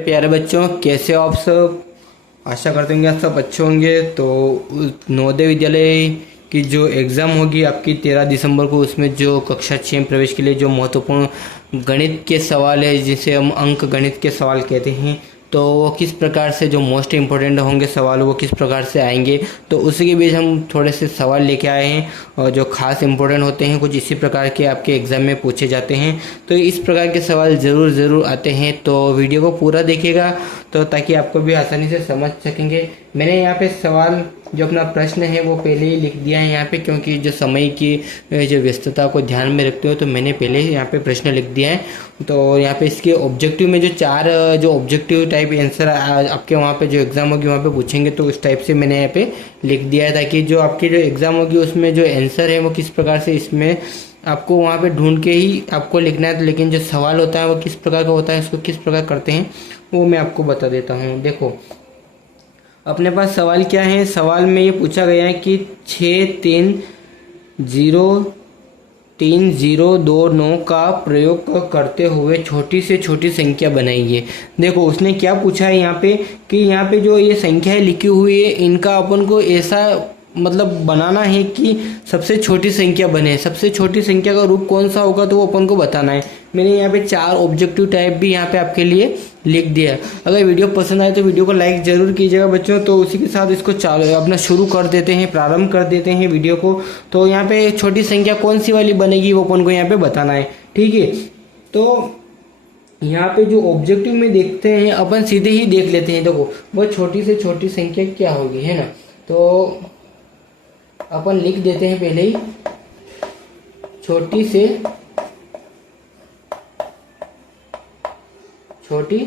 प्यारे बच्चों, कैसे हो आप सब। आशा करते होंगे आप सब अच्छे होंगे। तो नवोदय विद्यालय की जो एग्ज़ाम होगी आपकी 13 दिसंबर को, उसमें जो कक्षा 6 में प्रवेश के लिए जो महत्वपूर्ण गणित के सवाल है, जिसे हम अंक गणित के सवाल कहते हैं, तो वो किस प्रकार से जो मोस्ट इम्पोर्टेंट होंगे सवाल, वो किस प्रकार से आएंगे, तो उसी के बीच हम थोड़े से सवाल लेके आए हैं और जो खास इम्पोर्टेंट होते हैं, कुछ इसी प्रकार के आपके एग्ज़ाम में पूछे जाते हैं। तो इस प्रकार के सवाल ज़रूर आते हैं, तो वीडियो को पूरा देखिएगा तो ताकि आपको भी आसानी से समझ सकेंगे। मैंने यहाँ पे सवाल जो अपना प्रश्न है वो पहले ही लिख दिया है यहाँ पे, क्योंकि जो समय की जो व्यस्तता को ध्यान में रखते हो तो मैंने पहले ही यहाँ पे प्रश्न लिख दिया है। तो यहाँ पे इसके ऑब्जेक्टिव में जो 4 जो ऑब्जेक्टिव टाइप आंसर आपके वहाँ पे जो एग्ज़ाम होगी वहाँ पे पूछेंगे, तो उस टाइप से मैंने यहाँ पे लिख दिया है, ताकि जो आपकी जो एग्ज़ाम होगी उसमें जो आंसर है वो किस प्रकार से इसमें आपको वहाँ पे ढूंढ के ही आपको लिखना है। लेकिन जो सवाल होता है वो किस प्रकार का होता है, उसको किस प्रकार करते हैं वो मैं आपको बता देता हूँ। देखो अपने पास सवाल क्या है। सवाल में ये पूछा गया है कि 6303029 का प्रयोग करते हुए छोटी से छोटी संख्या बनाइए। देखो उसने क्या पूछा है यहाँ पे कि यहाँ पे जो ये संख्याएं लिखी हुई है इनका अपन को ऐसा मतलब बनाना है कि सबसे छोटी संख्या बने। सबसे छोटी संख्या का रूप कौन सा होगा तो वो अपन को बताना है। मैंने यहाँ पे 4 ऑब्जेक्टिव टाइप भी यहाँ पे आपके लिए लिख दिया है। अगर वीडियो पसंद आए तो वीडियो को लाइक जरूर कीजिएगा बच्चों। तो उसी के साथ इसको अपना शुरू कर देते हैं, प्रारंभ कर देते हैं वीडियो को। तो यहाँ पे छोटी संख्या कौन सी वाली बनेगी वो अपन को यहाँ पे बताना है, ठीक है। तो यहाँ पे जो ऑब्जेक्टिव में देखते हैं अपन सीधे ही देख लेते हैं। देखो वो छोटी से छोटी संख्या क्या होगी, है ना। तो अपन लिख देते हैं पहले ही छोटी से छोटी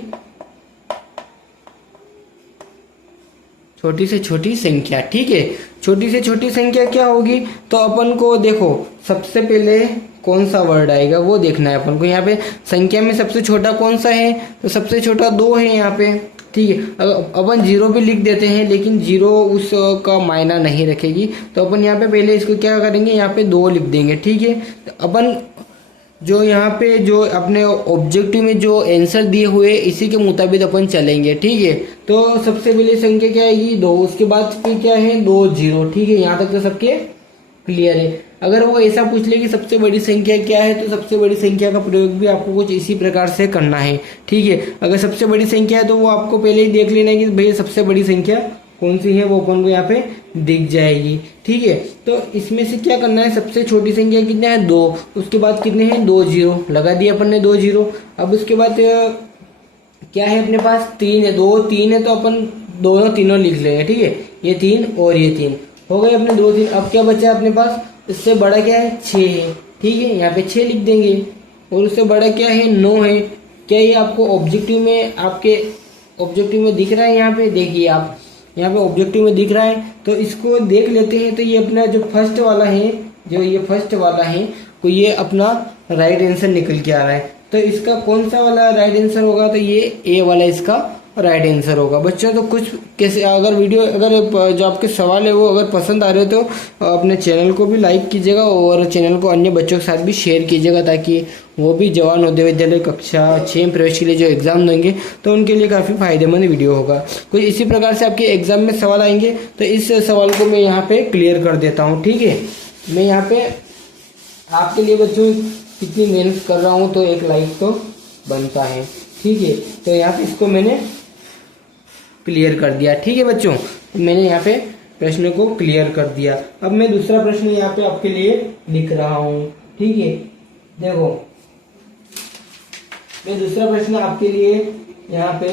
संख्या, ठीक है। छोटी से छोटी संख्या क्या होगी तो अपन को देखो सबसे पहले कौन सा वर्ड आएगा वो देखना है अपन को। यहाँ पे संख्या में सबसे छोटा कौन सा है तो सबसे छोटा 2 है यहाँ पे, ठीक है। अगर अपन 0 भी लिख देते हैं लेकिन 0 उसका मायना नहीं रखेगी, तो अपन यहाँ पे पहले इसको क्या करेंगे, यहाँ पे 2 लिख देंगे, ठीक है। अपन जो यहाँ पे जो अपने ऑब्जेक्टिव में जो आंसर दिए हुए इसी के मुताबिक अपन चलेंगे, ठीक है। तो सबसे पहले संख्या क्या आएगी 2, उसके बाद फिर क्या है 2 0, ठीक है। यहाँ तक तो सबके क्लियर है। अगर वो ऐसा पूछ ले कि सबसे बड़ी संख्या क्या है तो सबसे बड़ी संख्या का प्रयोग भी आपको कुछ इसी प्रकार से करना है, ठीक है। अगर सबसे बड़ी संख्या है तो वो आपको पहले ही देख लेना है कि भैया सबसे बड़ी संख्या कौन सी है, वो अपन को यहाँ पे दिख जाएगी, ठीक है। तो इसमें से क्या करना है, सबसे छोटी संख्या कितना है 2, उसके बाद कितने हैं 2 0 लगा दिया अपन ने 2 0। अब उसके बाद क्या है अपने पास 3 है, 2 3 है तो अपन दोनों तीनों लिख लेंगे, ठीक है। ये 3 और ये 3 हो गए अपने 2 3। अब क्या बचा अपने पास, इससे बड़ा क्या है 6 है, ठीक है। यहाँ पे 6 लिख देंगे। और उससे बड़ा क्या है 9 है। क्या ये आपको ऑब्जेक्टिव में आपके ऑब्जेक्टिव में दिख रहा है, यहाँ पे देखिए आप यहाँ पे ऑब्जेक्टिव में दिख रहा है। तो इसको देख लेते हैं। तो ये अपना जो फर्स्ट वाला है, जो ये फर्स्ट वाला है, तो ये अपना राइट आंसर निकल के आ रहा है। तो इसका कौन सा वाला राइट आंसर होगा तो ये ए वाला इसका राइट आंसर होगा बच्चों। तो कुछ कैसे अगर वीडियो अगर जो आपके सवाल है वो अगर पसंद आ रहे हो तो अपने चैनल को भी लाइक कीजिएगा और चैनल को अन्य बच्चों के साथ भी शेयर कीजिएगा, ताकि वो भी जवाहर नवोदय विद्यालय कक्षा 6 में प्रवेश के लिए जो एग्ज़ाम देंगे तो उनके लिए काफ़ी फायदेमंद वीडियो होगा। कुछ इसी प्रकार से आपके एग्ज़ाम में सवाल आएंगे। तो इस सवाल को मैं यहाँ पे क्लियर कर देता हूँ, ठीक है। मैं यहाँ पे आपके लिए बच्चों कितनी मेहनत कर रहा हूँ तो एक लाइक तो बनता है, ठीक है। तो यहाँ पे इसको मैंने क्लियर कर दिया, ठीक है बच्चों। मैंने यहाँ पे प्रश्न को क्लियर कर दिया। अब मैं दूसरा प्रश्न यहाँ पे आपके लिए लिख रहा हूँ, ठीक है। देखो मैं दूसरा प्रश्न आपके लिए यहाँ पे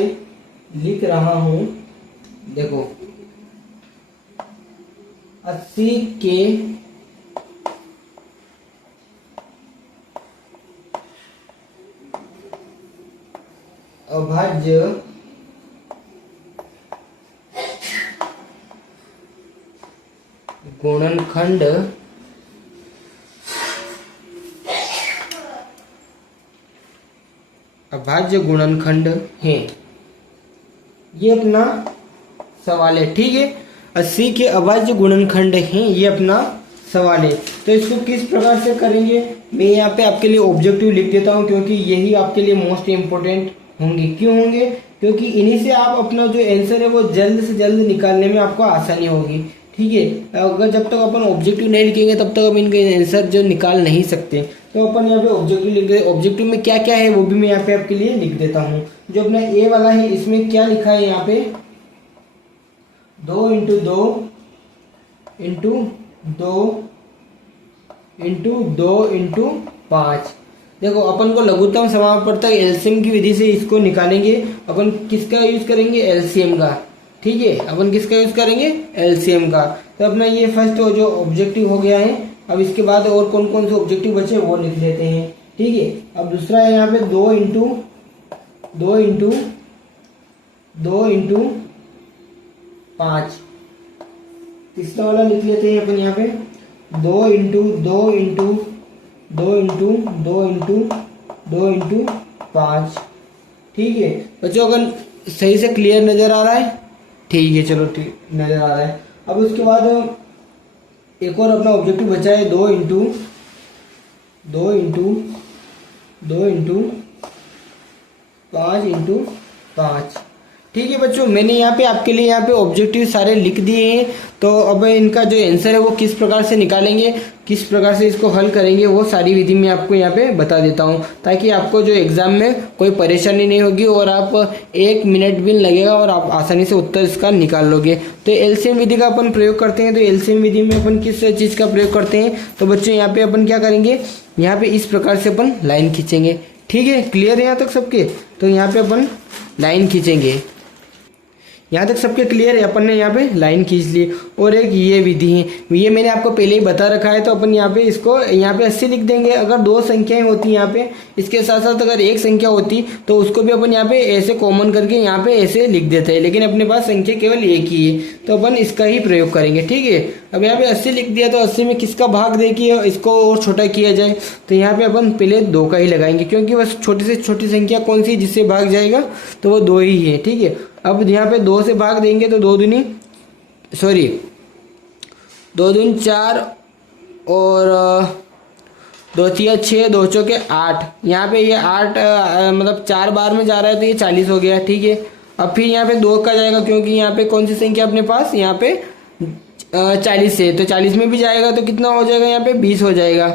लिख रहा हूँ। देखो 80 के अभाज्य गुणनखंड अभाज्य गुणनखंड है, ये अपना सवाल है, ठीक है। 80 के अभाज्य गुणनखंड हैं, ये अपना सवाल है। तो इसको किस प्रकार से करेंगे मैं यहाँ पे आपके लिए ऑब्जेक्टिव लिख देता हूँ, क्योंकि यही आपके लिए मोस्ट इम्पोर्टेंट होंगे। क्यों होंगे, क्योंकि इन्हीं से आप अपना जो आंसर है वो जल्द से जल्द निकालने में आपको आसानी होगी। ठीक है, अगर जब तक अपन ऑब्जेक्टिव नहीं लिखेंगे तब तक हम इनके आंसर जो निकाल नहीं सकते। तो अपन यहाँ पे ऑब्जेक्टिव लिख दे। ऑब्जेक्टिव में क्या क्या है वो भी मैं यहाँ पे आपके लिए लिख देता हूँ। जो अपना ए वाला है इसमें क्या लिखा है यहाँ पे 2 × 2 × 2 × 2 × 5। देखो अपन को लघुत्तम समापवर्तक एलसीएम की विधि से इसको निकालेंगे। अपन किसका यूज करेंगे? एलसीएम का। ठीक है, अपन किसका यूज करेंगे? एलसीएम का। तो अपना ये फर्स्ट जो ऑब्जेक्टिव हो गया है। अब इसके बाद और कौन कौन से ऑब्जेक्टिव बचे वो लिख लेते हैं। ठीक है, अब दूसरा है यहाँ पे 2 × 2 × 5। तीसरा वाला लिख लेते हैं अपन यहाँ पे 2 × 2 × 2 × 2 × 2 × 5। ठीक है बच्चों, अगर सही से क्लियर नजर आ रहा है? ठीक है, चलो ठीक नजर आ रहा है। अब उसके बाद एक और अपना ऑब्जेक्टिव बचा है 2 × 2 × 5 × 5। ठीक है बच्चों, मैंने यहाँ पे आपके लिए यहाँ पे ऑब्जेक्टिव सारे लिख दिए हैं। तो अब इनका जो आंसर है वो किस प्रकार से निकालेंगे, किस प्रकार से इसको हल करेंगे, वो सारी विधि मैं आपको यहाँ पे बता देता हूँ, ताकि आपको जो एग्जाम में कोई परेशानी नहीं होगी और आप 1 मिनट भी लगेगा और आप आसानी से उत्तर इसका निकाल लोगे। तो एलसीएम विधि का अपन प्रयोग करते हैं। तो एलसीएम विधि में अपन किस चीज़ का प्रयोग करते हैं? तो बच्चों यहाँ पे अपन क्या करेंगे, यहाँ पे इस प्रकार से अपन लाइन खींचेंगे। ठीक है, क्लियर है यहाँ तक सबके? तो यहाँ पे अपन लाइन खींचेंगे। यहाँ तक सबके क्लियर है? अपन ने यहाँ पे लाइन खींच ली। और एक ये विधि है, ये मैंने आपको पहले ही बता रखा है। तो अपन यहाँ पे इसको यहाँ पे 80 लिख देंगे। अगर 2 संख्याएं होती यहाँ पे, इसके साथ साथ अगर एक संख्या होती तो उसको भी अपन यहाँ पे ऐसे कॉमन करके यहाँ पे ऐसे लिख देते हैं, लेकिन अपने पास संख्या केवल एक ही है तो अपन इसका ही प्रयोग करेंगे। ठीक है, अब यहाँ पे 80 लिख दिया तो 80 में किसका भाग देखिए इसको और छोटा किया जाए। तो यहाँ पे अपन पहले 2 का ही लगाएंगे, क्योंकि बस छोटी से छोटी संख्या कौन सी जिससे भाग जाएगा, तो वो 2 ही है। ठीक है, अब यहाँ पे 2 से भाग देंगे तो 2 दूनी 4 और 2 × 6 2 × 8। यहाँ पे ये 8 मतलब 4 बार में जा रहा है तो ये 40 हो गया। ठीक है, अब फिर यहाँ पे 2 का जाएगा, क्योंकि यहाँ पे कौन सी संख्या अपने पास यहाँ पे 40 है, तो 40 में भी जाएगा तो कितना हो जाएगा यहाँ पे 20 हो जाएगा।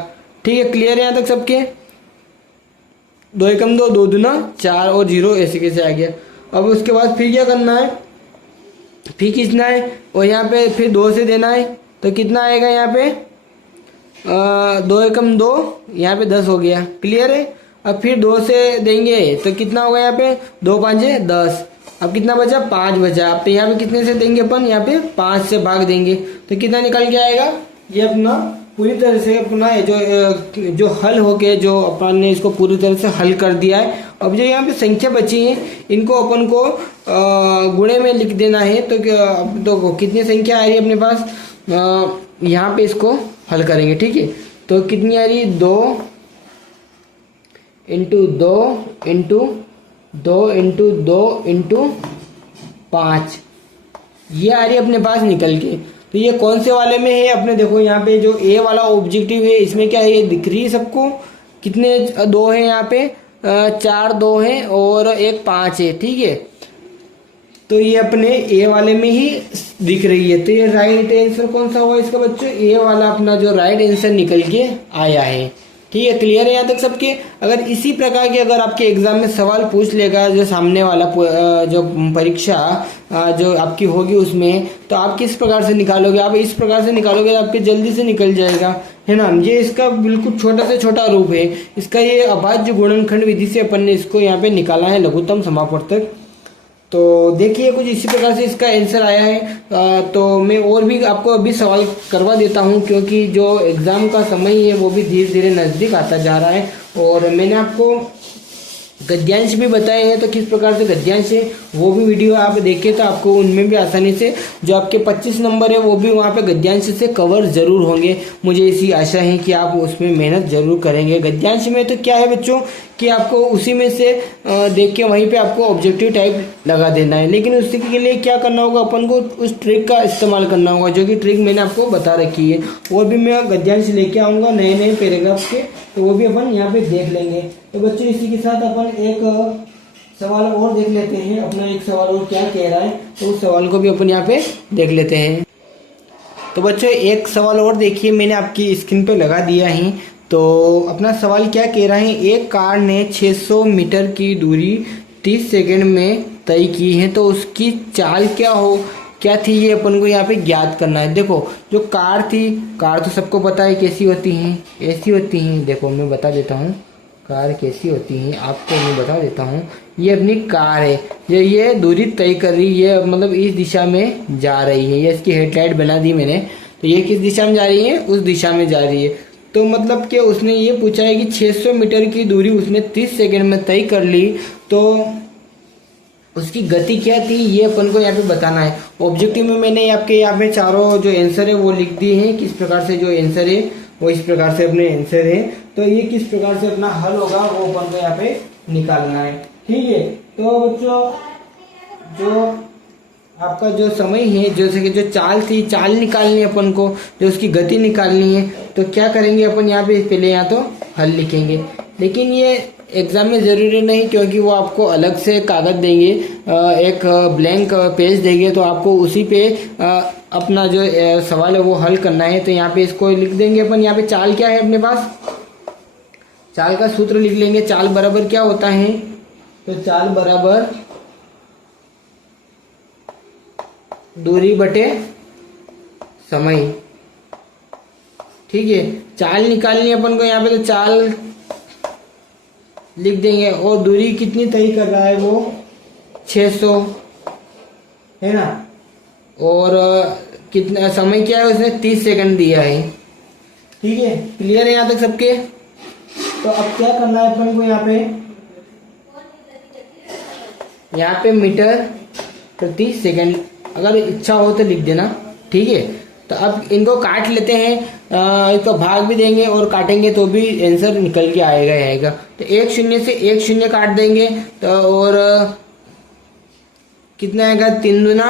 ठीक है, क्लियर है यहाँ तक सबके? 2 × 2 2 दूना 4 और 0 ऐसे कैसे आ गया। अब उसके बाद फिर क्या करना है, फिर खींचना है और यहाँ पे फिर 2 से देना है तो कितना आएगा यहाँ पे 2 × 2 यहाँ पे 10 हो गया। क्लियर है? अब फिर 2 से देंगे तो कितना होगा यहाँ पे 2 × 5 = 10। अब कितना बचा? 5 बचा। अब तो यहाँ पे कितने से देंगे अपन? यहाँ पे 5 से भाग देंगे तो कितना निकल के आएगा? ये अपना पूरी तरह से अपना जो हल हो गया, जो अपन ने इसको पूरी तरह से हल कर दिया है। अब जो यहाँ पे संख्या बची है इनको अपन को गुणे में लिख देना है। तो कितनी संख्या आ रही है अपने पास? यहाँ पे इसको हल करेंगे। ठीक है, तो कितनी आ रही है? 2 × 2 × 2 × 2 × 5 ये आ रही है अपने पास निकल के। तो ये कौन से वाले में है? अपने देखो यहाँ पे जो ए वाला ऑब्जेक्टिव है इसमें क्या है, ये दिख रही है सबको? कितने 2 है यहाँ पे? 4 2 है और एक 5 है। ठीक है, तो ये अपने ए वाले में ही दिख रही है। तो ये राइट आंसर कौन सा हुआ इसका बच्चों? ए वाला अपना जो राइट आंसर निकल के आया है। ठीक है, क्लियर है यहाँ तक सबके? अगर इसी प्रकार के अगर आपके एग्जाम में सवाल पूछ लेगा जो सामने वाला जो परीक्षा जो आपकी होगी उसमें, तो आप किस प्रकार से निकालोगे? आप इस प्रकार से निकालोगे तो आपके जल्दी से निकल जाएगा, है ना। ये इसका बिल्कुल छोटा से छोटा रूप है इसका। ये अभाज्य गुणनखंड विधि से अपन ने इसको यहाँ पे निकाला है, लघुत्तम समापवर्तक। तो देखिए कुछ इसी प्रकार से इसका आंसर आया है। तो मैं और भी आपको अभी सवाल करवा देता हूं, क्योंकि जो एग्ज़ाम का समय है वो भी धीरे धीरे नज़दीक आता जा रहा है। और मैंने आपको गद्यांश भी बताए हैं, तो किस प्रकार से गद्यांश है वो भी वीडियो आप देखें तो आपको उनमें भी आसानी से जो आपके 25 नंबर है वो भी वहाँ पे गद्यांश से कवर जरूर होंगे। मुझे इसी आशा है कि आप उसमें मेहनत जरूर करेंगे। गद्यांश में तो क्या है बच्चों कि आपको उसी में से देख के वहीं पे आपको ऑब्जेक्टिव टाइप लगा देना है, लेकिन उसी के लिए क्या करना होगा, अपन को उस ट्रिक का इस्तेमाल करना होगा, जो कि ट्रिक मैंने आपको बता रखी है। और भी मैं गद्यांश लेके आऊँगा नए नए पैराग्राफ के, तो वो भी अपन यहाँ पे देख लेंगे। तो बच्चों इसी के साथ अपन एक सवाल और देख लेते हैं, अपना एक सवाल और क्या कह रहा है, तो उस सवाल को भी अपन यहाँ पे देख लेते हैं। तो बच्चों एक सवाल और देखिए, मैंने आपकी स्क्रीन पे लगा दिया है। तो अपना सवाल क्या कह रहा है, एक कार ने 600 मीटर की दूरी 30 सेकंड में तय की है, तो उसकी चाल क्या थी, ये अपन को यहाँ पे ज्ञात करना है। देखो जो कार थी, कार तो सबको पता है कैसी होती हैं, ऐसी होती हैं। देखो मैं बता देता हूँ कार कैसी होती है, आपको मैं बता देता हूँ। ये अपनी कार है, ये दूरी तय कर रही है, मतलब इस दिशा में जा रही है। ये इसकी हेडलाइट बना दी मैंने, तो ये किस दिशा में जा रही है, उस दिशा में जा रही है। तो मतलब कि उसने ये पूछा है कि 600 मीटर की दूरी उसने 30 सेकंड में तय कर ली, तो उसकी गति क्या थी, ये अपन को यहाँ पे बताना है। ऑब्जेक्टिव में मैंने आपके यहाँ पे चारों जो आंसर है वो लिख दिए हैं, किस प्रकार से जो आंसर है वो इस प्रकार से अपने आंसर है। तो ये किस प्रकार से अपना हल होगा वो अपन को यहाँ पे निकालना है, ठीक है। तो बच्चों जो आपका जो समय है, जैसे कि जो चाल थी, चाल निकालनी है अपन को, जो उसकी गति निकालनी है, तो क्या करेंगे अपन यहाँ पे, पहले यहाँ तो हल लिखेंगे। लेकिन ये एग्जाम में जरूरी नहीं, क्योंकि वो आपको अलग से कागज देंगे, एक ब्लैंक पेज देंगे, तो आपको उसी पे अपना जो सवाल है वो हल करना है। तो यहाँ पे इसको लिख देंगे अपन। यहाँ पे चाल क्या है अपने पास, चाल का सूत्र लिख लेंगे। चाल बराबर क्या होता है, तो चाल बराबर दूरी बटे समय, ठीक है। चाल निकालनी है अपन को यहाँ पे, तो चाल लिख देंगे, और दूरी कितनी तय कर रहा है वो 600 है ना, और कितना समय क्या है उसने 30 सेकंड दिया है, ठीक है। क्लियर है यहाँ तक सबके। तो अब क्या करना है अपन को, यहाँ पे मीटर प्रति सेकंड, अगर इच्छा हो तो लिख देना, ठीक है। तो अब इनको काट लेते हैं, इसको भाग भी देंगे और काटेंगे तो भी आंसर निकल के आएगा। तो 1 शून्य से 1 शून्य काट देंगे, तो और कितना आएगा, 3 दूना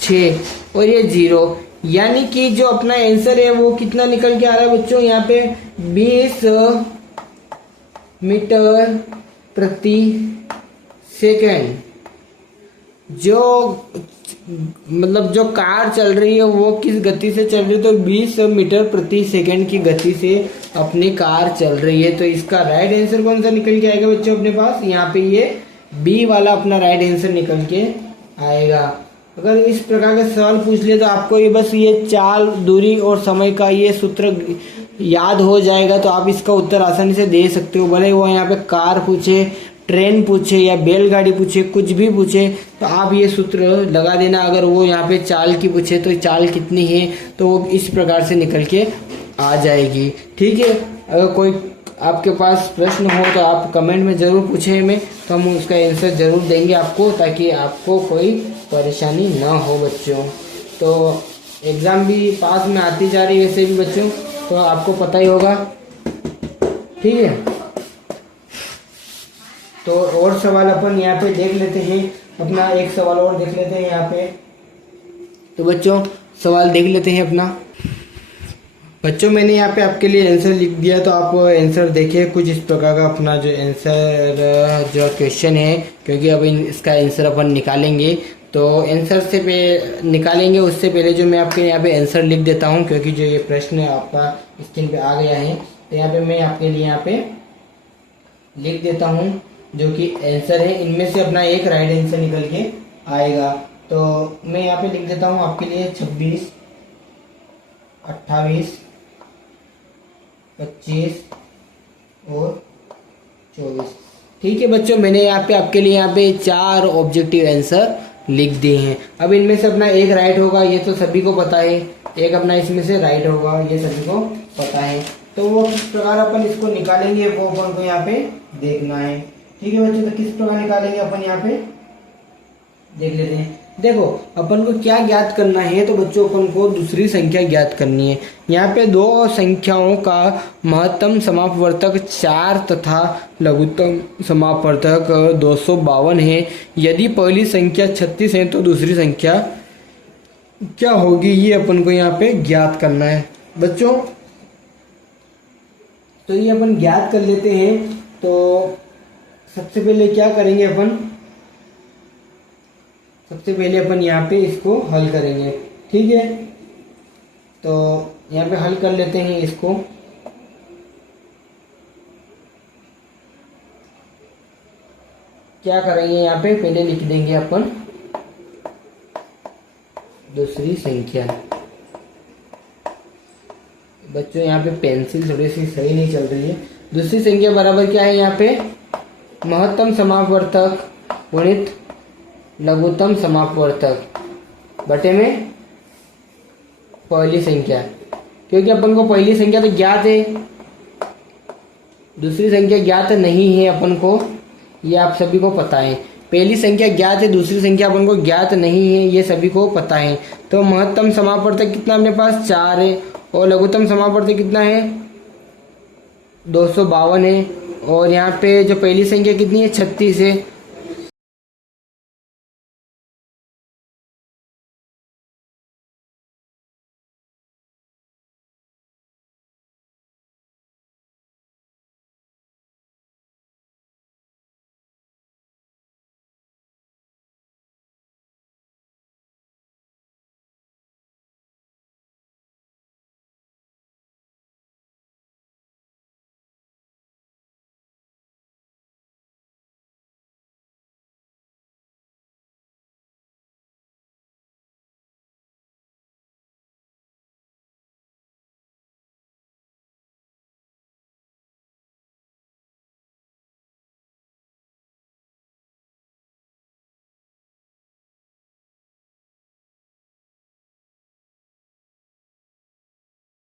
6 और ये 0, यानी कि जो अपना आंसर है वो कितना निकल के आ रहा है बच्चों, यहाँ पे 20 मीटर प्रति सेकंड। जो मतलब जो कार चल रही है वो किस गति से चल रही है, तो 20 मीटर प्रति सेकंड की गति से अपनी कार चल रही है। तो इसका राइट आंसर कौन सा निकल के आएगा बच्चों अपने पास, यहाँ पे ये बी वाला अपना राइट आंसर निकल के आएगा। अगर इस प्रकार के सवाल पूछ ले तो आपको ये बस ये चाल, दूरी और समय का ये सूत्र याद हो जाएगा, तो आप इसका उत्तर आसानी से दे सकते हो। भले वो यहाँ पे कार पूछे, ट्रेन पूछे या बैलगाड़ी पूछे, कुछ भी पूछे, तो आप ये सूत्र लगा देना। अगर वो यहाँ पे चाल की पूछे तो चाल कितनी है, तो वो इस प्रकार से निकल के आ जाएगी, ठीक है। अगर कोई आपके पास प्रश्न हो तो आप कमेंट में ज़रूर पूछें हमें, तो हम उसका आंसर ज़रूर देंगे आपको, ताकि आपको कोई परेशानी ना हो बच्चों। तो एग्ज़ाम भी पास में आती जा रही है वैसे भी बच्चों, तो आपको पता ही होगा, ठीक है। तो और सवाल अपन यहाँ पे देख लेते हैं, अपना एक सवाल और देख लेते हैं यहाँ पे। तो बच्चों सवाल देख लेते हैं अपना। बच्चों मैंने यहाँ पे आपके लिए आंसर लिख दिया, तो आप आंसर देखिए कुछ इस प्रकार का अपना जो आंसर जो क्वेश्चन है, क्योंकि अब इसका आंसर अपन निकालेंगे, तो आंसर से निकालेंगे उससे पहले जो मैं आपके यहाँ पे आंसर लिख देता हूँ, क्योंकि जो ये प्रश्न आपका स्क्रीन पे आ गया है, तो यहाँ पे मैं आपके लिए यहाँ पे लिख देता हूँ जो कि आंसर है। इनमें से अपना एक राइट आंसर निकल के आएगा। तो मैं यहाँ पे लिख देता हूँ आपके लिए 26, 28, 25 और 24, ठीक है बच्चों। मैंने यहाँ पे आपके लिए यहाँ पे 4 ऑब्जेक्टिव आंसर लिख दिए हैं। अब इनमें से अपना एक राइट होगा, ये तो सभी को पता है, एक अपना इसमें से राइट होगा, ये सभी को पता है। तो वो किस प्रकार अपन इसको निकालेंगे वो अपन को यहाँ पे देखना है, ठीक है बच्चों। तो किस प्रकार निकालेंगे अपन यहाँ पे देख लेते हैं। देखो अपन को क्या ज्ञात करना है, तो बच्चों अपन को दूसरी संख्या ज्ञात करनी है। यहाँ पे दो संख्याओं का महत्तम समापवर्तक 4 तथा लघुत्तम समापवर्तक 252 है। यदि पहली संख्या 36 है तो दूसरी संख्या क्या होगी, ये अपन को यहाँ पे ज्ञात करना है बच्चों। तो ये अपन ज्ञात कर लेते हैं। तो सबसे पहले क्या करेंगे अपन, सबसे पहले अपन यहाँ पे इसको हल करेंगे, ठीक है। तो यहाँ पे हल कर लेते हैं इसको। क्या करेंगे यहाँ पे, पहले लिख देंगे अपन दूसरी संख्या। बच्चों यहाँ पे पेंसिल थोड़ी सी सही नहीं चल रही है। दूसरी संख्या बराबर क्या है यहाँ पे, महत्तम समापवर्तक गुणित लघुत्तम समापवर्तक बटे में पहली संख्या। क्योंकि अपन को पहली संख्या तो ज्ञात है, दूसरी संख्या ज्ञात नहीं है अपन को, ये आप सभी को पता है। पहली संख्या ज्ञात है, दूसरी संख्या अपन को ज्ञात नहीं है, ये सभी को पता है। तो महत्तम समापवर्तक कितना अपने पास 4 है और लघुत्तम समापवर्तक कितना है 252 है। और यहाँ पे जो पहली संख्या कितनी है 36 है